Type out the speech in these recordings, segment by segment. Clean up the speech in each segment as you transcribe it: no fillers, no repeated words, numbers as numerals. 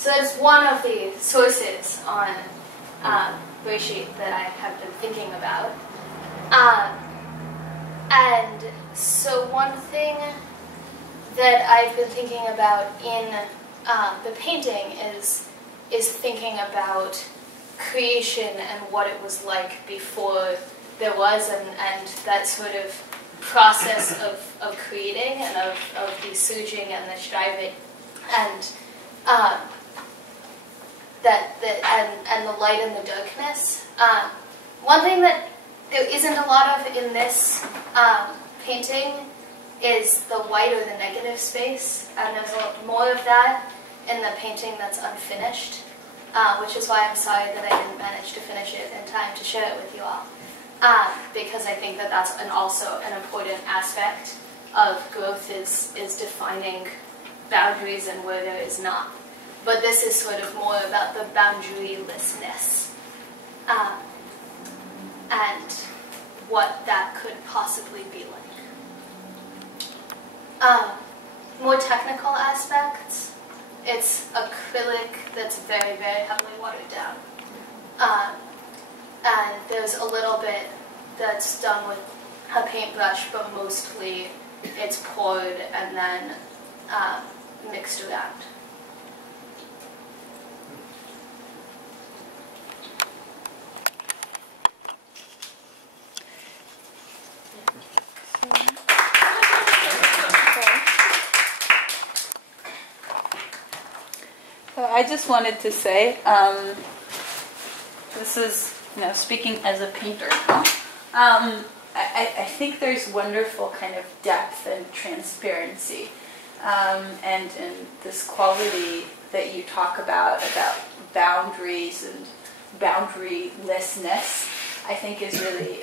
So that's one of the sources on Bereshit that I have been thinking about. And so one thing that I've been thinking about in the painting is thinking about creation and what it was like before there was, and that sort of process of creating and of the sujing and the striving, and and the light and the darkness. One thing that there isn't a lot of in this painting is the white or the negative space, and there's a lot more of that in the painting that's unfinished, which is why I'm sorry that I didn't manage to finish it in time to share it with you all, because I think that that's also an important aspect of growth is defining boundaries and where there is not. But this is sort of more about the boundarylessness and what that could possibly be like. More technical aspects, it's acrylic that's very, very heavily watered down. And there's a little bit that's done with a paintbrush, but mostly it's poured and then mixed around. I just wanted to say, this is, speaking as a painter, I think there's wonderful kind of depth and transparency, and this quality that you talk about boundaries and boundarylessness, I think is really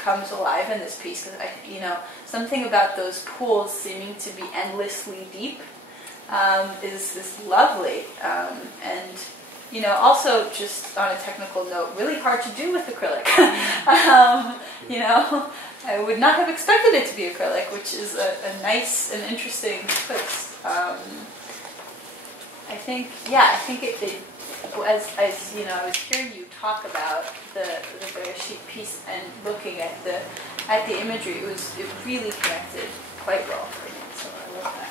comes alive in this piece. Because something about those pools seeming to be endlessly deep is lovely, and also just on a technical note, really hard to do with acrylic. I would not have expected it to be acrylic, which is a nice and interesting twist. I think it as I was hearing you talk about the Bereshit piece and looking at the imagery, it really connected quite well for me. So I love that.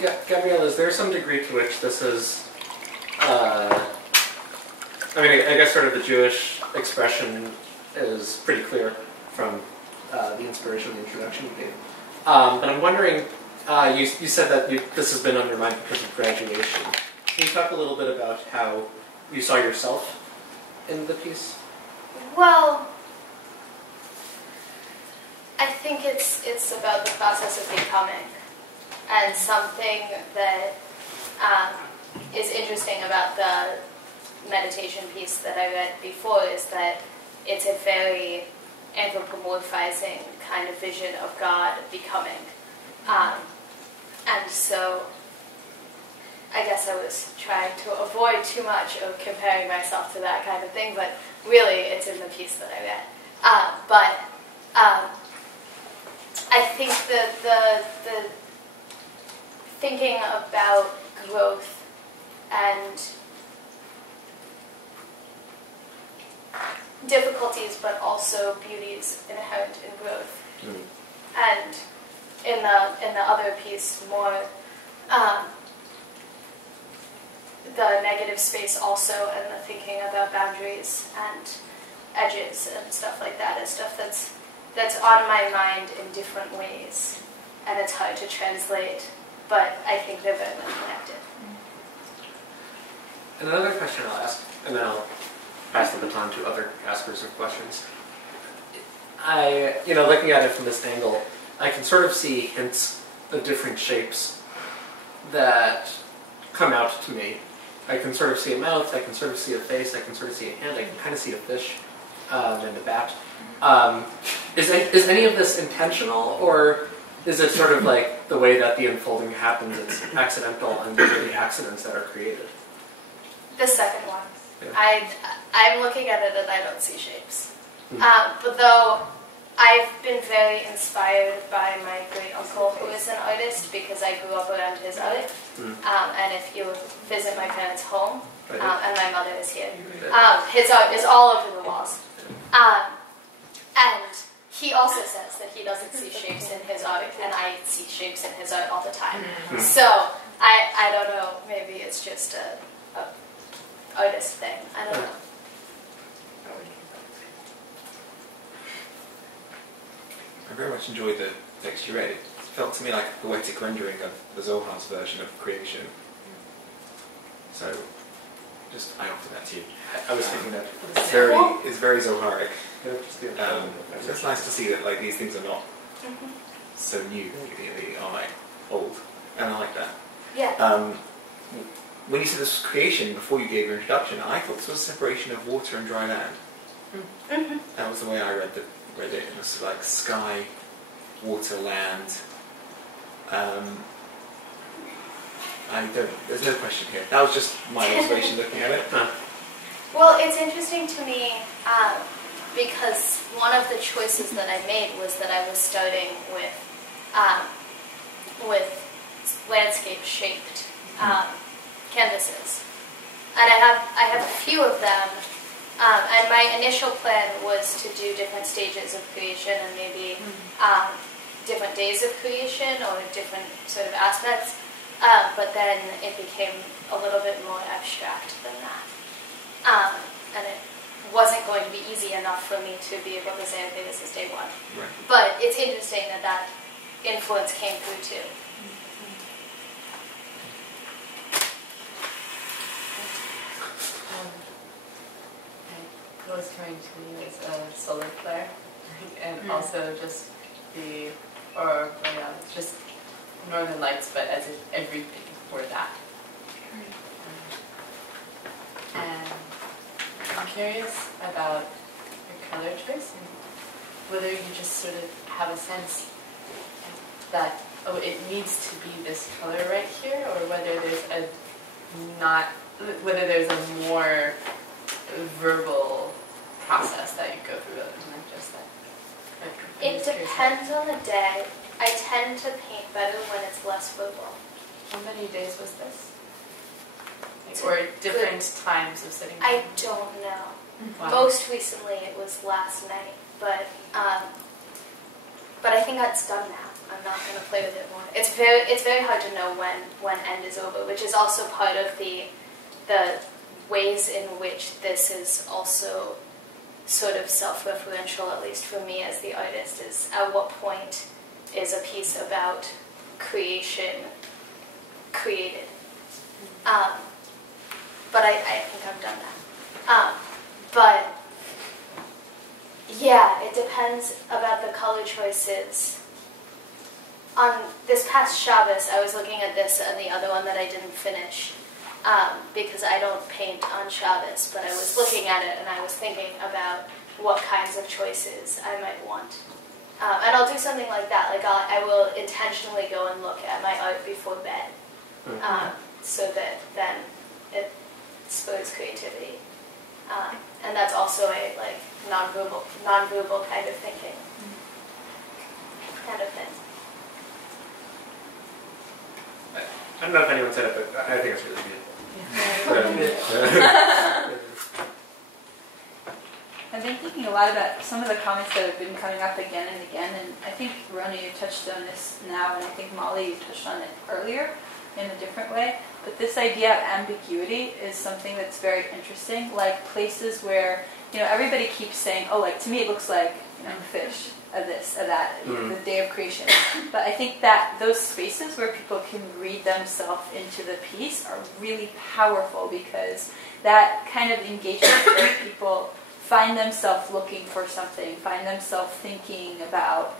Yeah, Gabrielle, is there some degree to which this is, I guess sort of the Jewish expression is pretty clear from the inspiration of the introduction you gave. But I'm wondering, you said that this has been on your mind because of graduation. Can you talk a little bit about how you saw yourself in the piece? Well, I think it's about the process of becoming. And something that is interesting about the meditation piece that I read before is that it's a very anthropomorphizing kind of vision of God becoming. And so I guess I was trying to avoid too much of comparing myself to that kind of thing, but really it's in the piece that I read. I think that the thinking about growth and difficulties, but also beauties inherent in growth. And in the other piece, more the negative space also, and the thinking about boundaries and edges and stuff like that is stuff that's on my mind in different ways, and it's hard to translate. But I think they're very much connected. And another question I'll ask, and then I'll pass the baton to other askers of questions. Looking at it from this angle, I can sort of see hints of different shapes that come out to me. I can sort of see a mouth, I can sort of see a face, I can sort of see a hand, I can kind of see a fish and a bat. Is any of this intentional, or is it sort of like the way that the unfolding happens, it's accidental, and these are the accidents that are created? The second one. Yeah. I'm looking at it and I don't see shapes. But though I've been very inspired by my great uncle, who is an artist, because I grew up around his art. And if you visit my parents' home, and my mother is here, his art is all over the walls. And he also says that he doesn't see shapes in his art, and I see shapes in his art all the time. So I don't know, maybe it's just a artist thing. I don't know. I very much enjoyed the text you read. It felt to me like a poetic rendering of the Zohar's version of creation. So, I offer that to you. I was thinking that. It's very Zoharic. So it's nice to see that like these things are not so new. They are like old, and I like that. Yeah. When you said this was creation before you gave your introduction, I thought this was a separation of water and dry land. That was the way I read it. It was like sky, water, land. There's no question here. That was just my observation looking at it. Well, it's interesting to me because one of the choices that I made was that I was starting with landscape-shaped canvases, and I have a few of them. And my initial plan was to do different stages of creation and maybe different days of creation or different sort of aspects. But then it became a little bit more abstract than that. And it wasn't going to be easy enough for me to be able to say, okay, this is day one. Right. But it's interesting that that influence came through too. I was trying to use a solar flare, and also just just Northern Lights, but as if everything for that. And I'm curious about your color choice and whether you just sort of have a sense that it needs to be this color right here, or whether there's a more verbal process that you go through other than just that. It depends on the day. I tend to paint better when it's less verbal. How many days was this? Or different times of sitting down? I don't know. Wow. Most recently it was last night, but I think that's done now. I'm not going to play with it more. It's very hard to know when end is over, which is also part of the ways in which this is also sort of self-referential, at least for me as the artist, is at what point is a piece about creation created. But I think I've done that. But yeah, it depends about the color choices. On this past Shabbos, I was looking at this and the other one that I didn't finish. Because I don't paint on Shabbos, but I was looking at it and I was thinking about what kinds of choices I might want. And I'll do something like that. Like I will intentionally go and look at my art before bed, so that then it spurs creativity. And that's also a like non-verbal kind of thinking, kind of thing. I don't know if anyone said it, but I think it's really good. I've been thinking a lot about some of the comments that have been coming up again and again, and I think, Rona, you touched on this now, and I think, Molly, you touched on it earlier in a different way, but this idea of ambiguity is something that's very interesting, like places where, everybody keeps saying, oh, like, to me it looks like, fish, of this, of that, the day of creation. But I think that those spaces where people can read themselves into the piece are really powerful, because that kind of engagement where people find themselves looking for something, find themselves thinking about,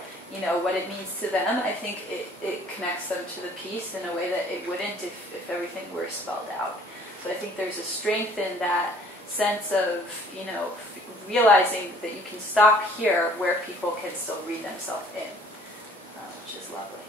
what it means to them, I think it connects them to the piece in a way that it wouldn't if everything were spelled out. So I think there's a strength in that sense of, realizing that you can stop here where people can still read themselves in, which is lovely.